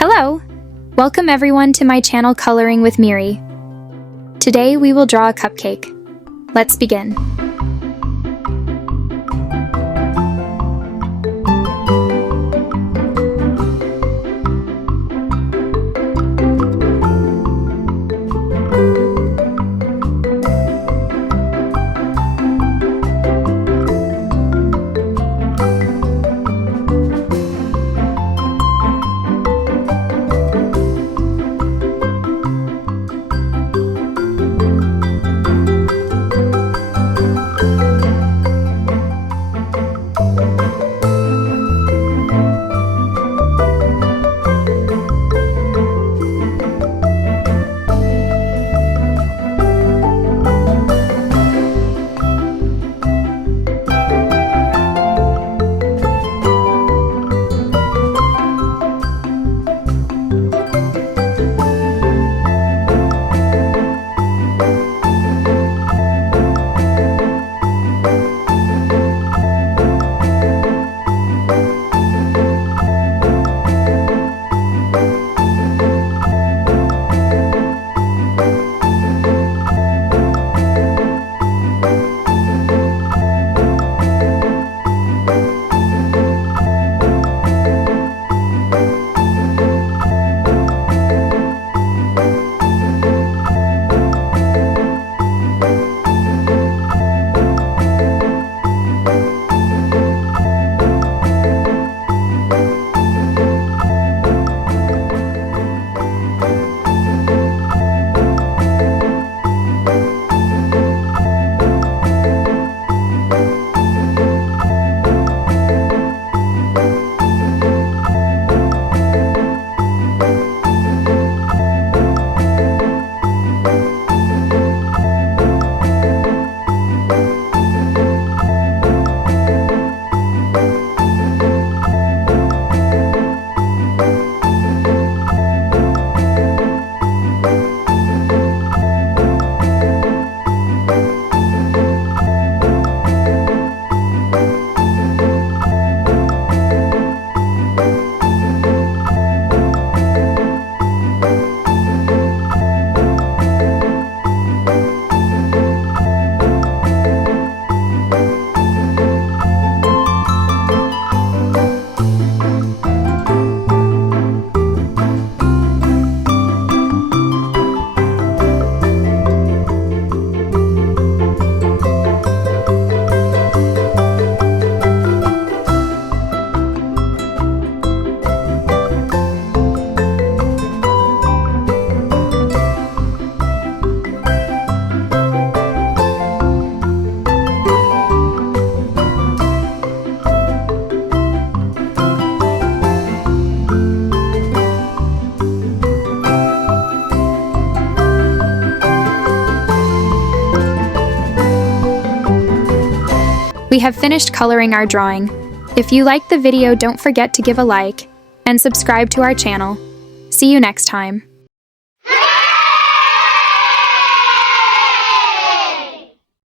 Hello! Welcome everyone to my channel Coloring with Miri. Today we will draw a cupcake. Let's begin. We have finished coloring our drawing. If you liked the video, don't forget to give a like and subscribe to our channel. See you next time.